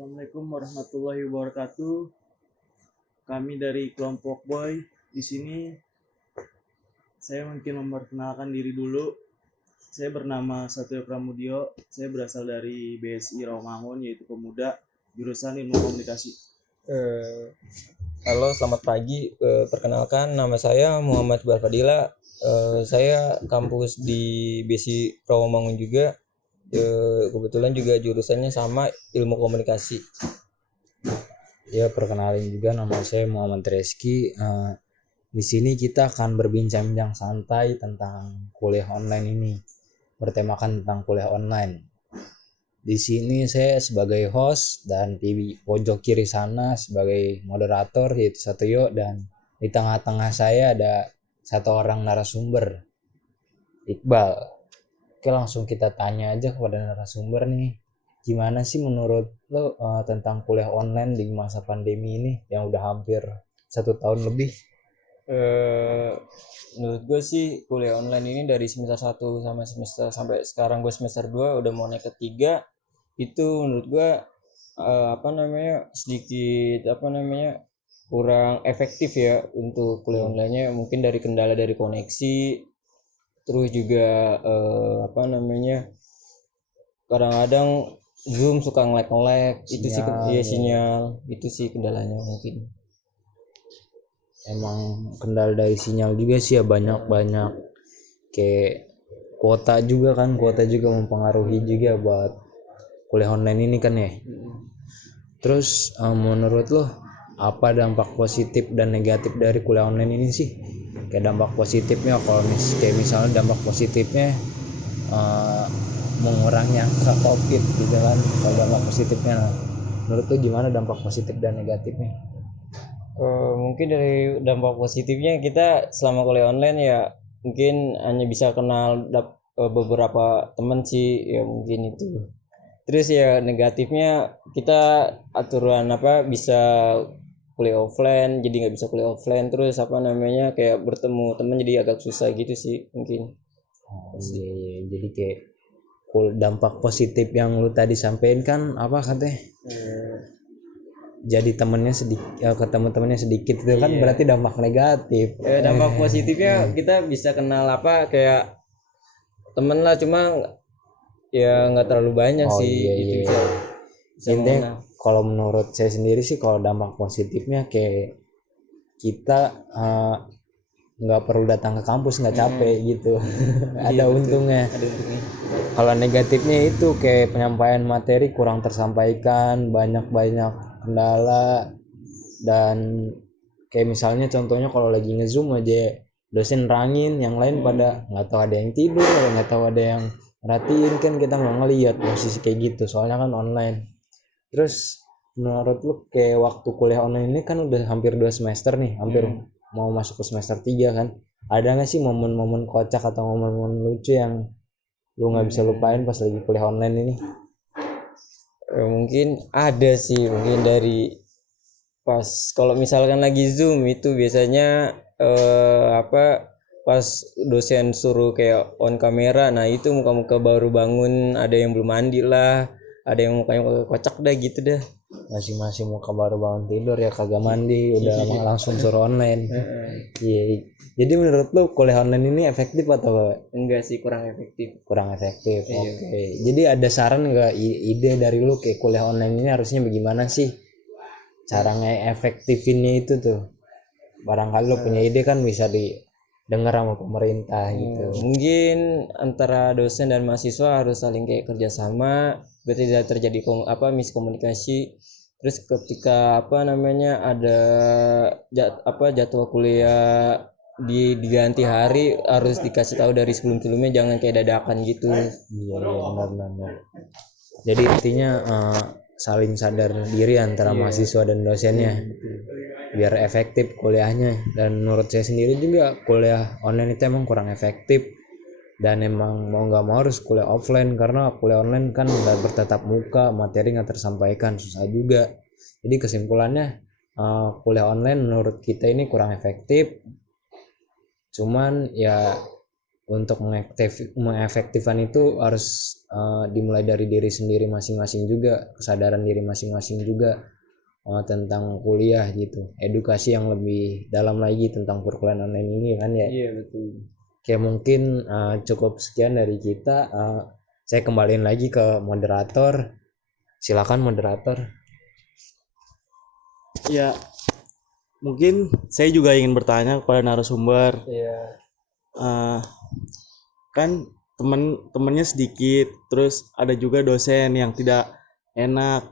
Assalamualaikum warahmatullahi wabarakatuh. Kami dari kelompok Boy. Di sini saya mungkin memperkenalkan diri dulu. Saya bernama Satrio Pramudio. Saya berasal dari BSI Rawamangun, yaitu Pemuda, jurusan Ilmu Komunikasi. Halo, selamat pagi. Perkenalkan, nama saya Muhammad Barfadila. Saya kampus di BSI Rawamangun juga. Kebetulan juga jurusannya sama, Ilmu Komunikasi. Ya, perkenalin juga, nama saya Muhammad Reski. Di sini kita akan berbincang-bincang santai tentang kuliah online ini, bertemakan tentang kuliah online. Di sini saya sebagai host dan di pojok kiri sana sebagai moderator yaitu Satrio, dan di tengah-tengah saya ada satu orang narasumber, Iqbal. Oke, langsung kita tanya aja kepada narasumber nih. Gimana sih menurut lo tentang kuliah online di masa pandemi ini yang udah hampir 1 tahun lebih? Menurut gue sih kuliah online ini dari semester 1 sampai sekarang gue semester 2 udah mau naik ke 3, itu menurut gue sedikit kurang efektif ya untuk kuliah online-nya. Mungkin dari kendala dari koneksi, terus juga kadang-kadang Zoom suka nge-lag, itu sih sinyal, itu sih kendalanya mungkin. Emang kendala dari sinyal juga sih ya, banyak kayak kuota juga mempengaruhi juga buat kuliah online ini kan ya. Terus menurut lo apa dampak positif dan negatif dari kuliah online ini sih? Kayak dampak positifnya, kalau misalnya dampak positifnya mengurangi angka COVID gitu kan. Kalau dampak positifnya, menurut lo gimana dampak positif dan negatifnya? Mungkin dari dampak positifnya, kita selama kuliah online ya mungkin hanya bisa kenal beberapa teman sih ya, mungkin itu. Terus ya negatifnya, kita aturan bisa kuliah offline jadi nggak bisa kuliah offline, terus kayak bertemu teman jadi agak susah gitu sih mungkin. Iya. Jadi kayak dampak positif yang lu tadi sampein kan apa katanya? Jadi temennya sedikit, ketemu temennya sedikit itu kan berarti dampak negatif. Dampak positifnya kita bisa kenal kayak temen lah, cuma ya nggak terlalu banyak sih. Iya. Intinya kalau menurut saya sendiri sih, kalau dampak positifnya kayak kita nggak perlu datang ke kampus, nggak capek gitu. Ada untungnya. Kalau negatifnya itu kayak penyampaian materi kurang tersampaikan, banyak kendala. Dan kayak misalnya contohnya kalau lagi ngezoom aja, dosen nerangin, yang lain pada nggak tahu, ada yang tidur, nggak tahu ada yang merhatiin, kan kita nggak ngeliat posisi kayak gitu soalnya kan online. Terus menurut lu kayak waktu kuliah online ini kan udah hampir 2 semester nih, hampir mau masuk ke semester 3 kan, ada nggak sih momen-momen kocak atau momen-momen lucu yang lu nggak bisa lupain pas lagi kuliah online ini? Mungkin ada sih, mungkin dari pas kalau misalkan lagi Zoom itu biasanya pas dosen suruh kayak on kamera, nah itu muka-muka baru bangun, ada yang belum mandi lah, ada yang mukanya kocak dah gitu dah. Masing-masing muka baru bangun tidur ya, kagak mandi udah langsung suruh online. Iya. Jadi menurut lu kuliah online ini efektif atau enggak sih, kurang efektif? Oke. Jadi ada saran nggak, ide dari lu kayak kuliah online ini harusnya bagaimana sih cara nge-efektifinnya itu tuh? Barangkali lu punya ide kan, bisa didengar sama pemerintah gitu. Mungkin antara dosen dan mahasiswa harus saling kayak kerjasama biar tidak terjadi miskomunikasi. Terus ketika ada jadwal kuliah diganti hari, harus dikasih tahu dari sebelumnya, jangan kayak dadakan gitu. Iya, benar. Jadi intinya saling sadar diri antara mahasiswa dan dosennya biar efektif kuliahnya. Dan menurut saya sendiri juga kuliah online itu emang kurang efektif, dan emang mau nggak mau harus kuliah offline, karena kuliah online kan nggak bertatap muka, materi nggak tersampaikan, susah juga. Jadi kesimpulannya kuliah online menurut kita ini kurang efektif. Cuman ya untuk mengefektifkan itu harus dimulai dari diri sendiri masing-masing juga, kesadaran diri masing-masing juga tentang kuliah gitu, edukasi yang lebih dalam lagi tentang perkuliahan online ini kan ya. Iya betul. Kayak mungkin cukup sekian dari kita. Saya kembaliin lagi ke moderator, silakan moderator. Ya, mungkin saya juga ingin bertanya kepada narasumber. Iya. Kan temennya sedikit, terus ada juga dosen yang tidak enak.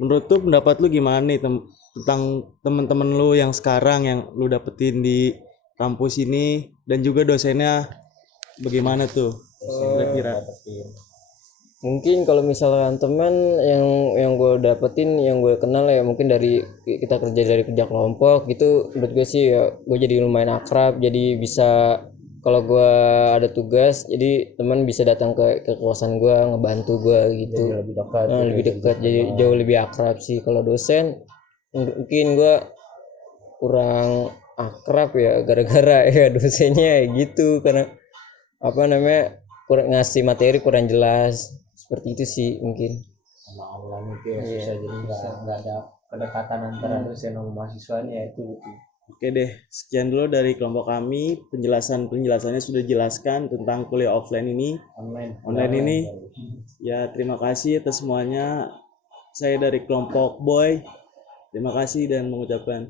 Menurut tuh pendapat lu gimana nih tentang teman-teman lu yang sekarang yang lu dapetin di kampus ini, dan juga dosennya bagaimana tuh kira-kira? Mungkin kalau misalkan teman yang gue dapetin, yang gue kenal ya mungkin dari kita dari kerja kelompok gitu, menurut gue sih ya gue jadi lumayan akrab, jadi bisa kalau gue ada tugas jadi teman bisa datang ke kosan gue ngebantu gue gitu. Jadi lebih dekat. Lebih dekat, jadi jauh lebih akrab sih. Kalau dosen mungkin gue kurang akrab ya gara-gara ya dosennya gitu, karena kurang ngasih materi kurang jelas, seperti itu sih mungkin. Sama online itu ya susah, jadi nggak ada kedekatan antara dosen sama mahasiswanya itu. Oke deh, sekian dulu dari kelompok kami. Penjelasannya sudah jelaskan tentang kuliah offline ini, online ini. Ya, terima kasih atas semuanya. Saya dari kelompok Boy. Terima kasih dan mengucapkan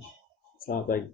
selamat pagi.